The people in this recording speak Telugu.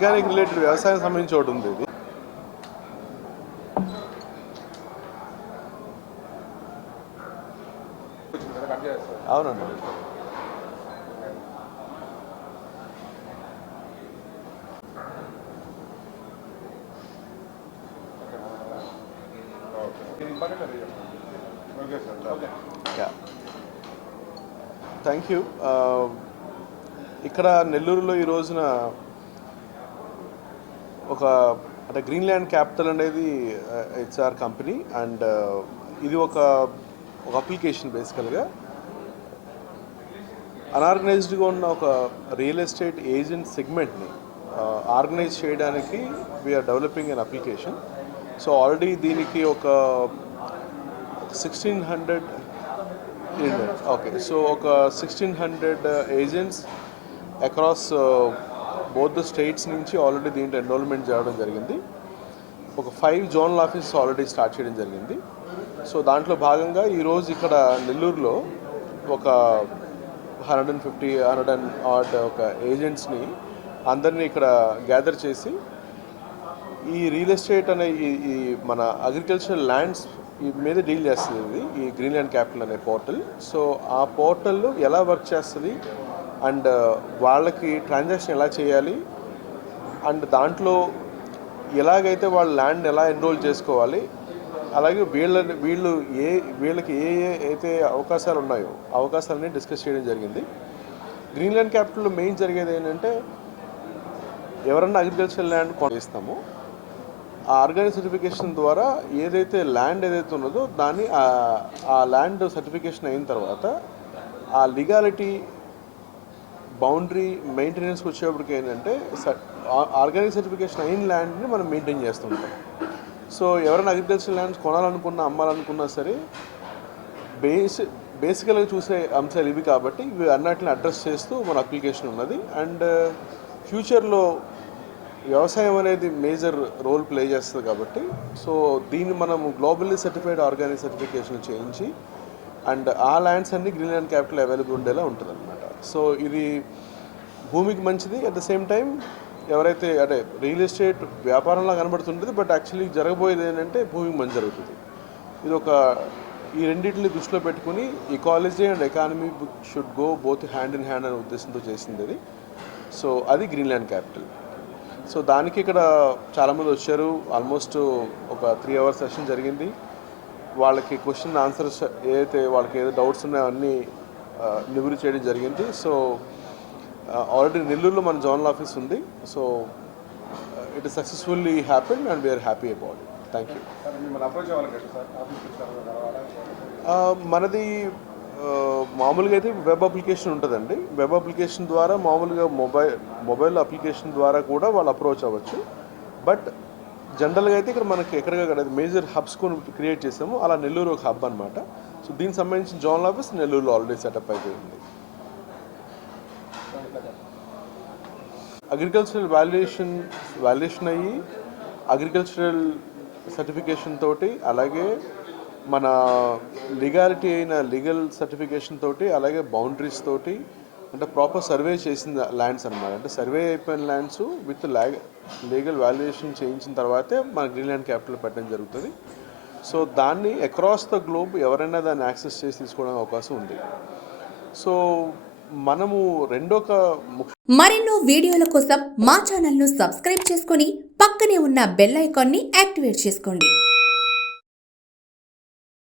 ఆర్గానిక్ రిలేటెడ్ వ్యవసాయం సంబంధించి ఒకటి ఉంది ఇది. అవునండి. Thank you. ఇక్కడ నెల్లూరులో ఈ రోజున అంటే గ్రీన్లాండ్ క్యాపిటల్ అనేది హెచ్ఆర్ కంపెనీ అండ్ ఇది ఒక అప్లికేషన్ బేసికల్గా అనార్గనైజ్డ్గా ఉన్న ఒక రియల్ ఎస్టేట్ ఏజెంట్ సెగ్మెంట్ని ఆర్గనైజ్ చేయడానికి we are developing an application. So already దీనికి ఒక 1600 సో ఒక 1600 agents across both the states నుంచి ఆల్రెడీ దీంట్లో ఎన్రోల్మెంట్ చేయడం జరిగింది. ఒక 5 జోనల్ ఆఫీసెస్ ఆల్రెడీ స్టార్ట్ చేయడం జరిగింది. సో దాంట్లో భాగంగా ఈరోజు ఇక్కడ నెల్లూరులో ఒక 100 ఒక ఏజెంట్స్ని అందరినీ ఇక్కడ గ్యాదర్ చేసి ఈ రియల్ ఎస్టేట్ అనే ఈ మన అగ్రికల్చరల్ ల్యాండ్స్ మీద డీల్ చేస్తుంది ఇది ఈ గ్రీన్లాండ్ క్యాపిటల్ అనే పోర్టల్. సో ఆ పోర్టల్ ఎలా వర్క్ చేస్తుంది అండ్ వాళ్ళకి ట్రాన్సాక్షన్ ఎలా చేయాలి అండ్ దాంట్లో ఎలాగైతే వాళ్ళ ల్యాండ్ ఎలా ఎన్రోల్ చేసుకోవాలి అలాగే వీళ్ళకి ఏ అయితే అవకాశాలు ఉన్నాయో అవకాశాలని డిస్కస్ చేయడం జరిగింది. గ్రీన్లాండ్ క్యాపిటల్లో మెయిన్ జరిగేది ఏంటంటే ఎవరన్నా అగ్రికల్చరల్ ల్యాండ్ కొనిస్తామో ఆ ఆర్గానిక్ సర్టిఫికేషన్ ద్వారా ఏదైతే ల్యాండ్ ఏదైతే ఉన్నదో దాన్ని ఆ ల్యాండ్ సర్టిఫికేషన్ అయిన తర్వాత ఆ లీగాలిటీ బౌండరీ మెయింటెనెన్స్కి వచ్చేప్పటికి ఏంటంటే ఆర్గానిక్ సర్టిఫికేషన్ అయిన ల్యాండ్ని మనం మెయింటైన్ చేస్తుంటాం. సో ఎవరైనా అగ్రికల్చర్ ల్యాండ్స్ కొనాలనుకున్నా అమ్మాలనుకున్నా సరే బేసికల్గా చూసే అంశాలు ఇవి కాబట్టి ఇవి అన్నిటిని అడ్రస్ చేస్తూ మన అప్లికేషన్ ఉన్నది. అండ్ ఫ్యూచర్లో వ్యవసాయం అనేది మేజర్ రోల్ ప్లే చేస్తుంది కాబట్టి సో దీన్ని మనము గ్లోబల్లీ సర్టిఫైడ్ ఆర్గానిక్ సర్టిఫికేషన్ చేయించి అండ్ ఆ ల్యాండ్స్ అన్ని గ్రీన్లాండ్ క్యాపిటల్ అవైలబుల్ ఉండేలా ఉంటుంది అనమాట. సో ఇది భూమికి మంచిది, అట్ ద సేమ్ టైం ఎవరైతే అంటే రియల్ ఎస్టేట్ వ్యాపారంలో కనబడుతుంటుంది బట్ యాక్చువల్లీ జరగబోయేది ఏంటంటే భూమికి మంచి జరుగుతుంది. ఇది ఈ రెండింటిని దృష్టిలో పెట్టుకుని ecology and economy should go both hand in hand అనే ఉద్దేశంతో చేసింది అది. సో అది గ్రీన్లాండ్ క్యాపిటల్. సో దానికి ఇక్కడ చాలామంది వచ్చారు. ఆల్మోస్ట్ ఒక 3 hours సెషన్ జరిగింది. వాళ్ళకి క్వశ్చన్ ఆన్సర్స్ ఏదైతే వాళ్ళకి ఏదో డౌట్స్ ఉన్నాయో అన్నీ నివృత్తి చేయడం జరిగింది. సో ఆల్రెడీ నెల్లూరులో మన జోనల్ ఆఫీస్ ఉంది. So it is successfully happen and we are happy about it. Thank you. మనది మామూలుగా అయితే వెబ్ అప్లికేషన్ ఉంటుందండి. వెబ్ అప్లికేషన్ ద్వారా మామూలుగా మొబైల్ అప్లికేషన్ ద్వారా కూడా వాళ్ళు అప్రోచ్ అవ్వచ్చు. బట్ జనరల్గా అయితే ఇక్కడ మనకి ఎక్కడికక్కడ మేజర్ హబ్స్ కొన్ని క్రియేట్ చేసాము. అలా నెల్లూరు ఒక హబ్ అనమాట. సో దీనికి సంబంధించిన జోనల్ ఆఫీస్ నెల్లూరులో ఆల్రెడీ సెటప్ అయిపోయింది. అగ్రికల్చరల్ వాల్యుయేషన్ అయ్యి అగ్రికల్చరల్ సర్టిఫికేషన్ తోటి అలాగే మన లీగాలిటీ అయిన లీగల్ సర్టిఫికేషన్ తోటి అలాగే బౌండరీస్ తోటి అంటే ప్రాపర్ సర్వే చేసిన ల్యాండ్స్ అనమాట. అంటే సర్వే అయిపోయిన ల్యాండ్స్ విత్ లీగల్ వాల్యుయేషన్ చేయించిన తర్వాతే మన గ్రీన్లాండ్ క్యాపిటల్ పెట్టడం జరుగుతుంది. సో దాన్ని అక్రాస్ ద గ్లోబ్ ఎవరైనా దాన్ని యాక్సెస్ చేసి తీసుకోవడానికి అవకాశం ఉంది. సో మనము మరెన్నో వీడియోల కోసం మా ఛానల్ను సబ్స్క్రైబ్ చేసుకొని పక్కనే ఉన్న బెల్ ఐకాన్ని యాక్టివేట్ చేసుకోండి.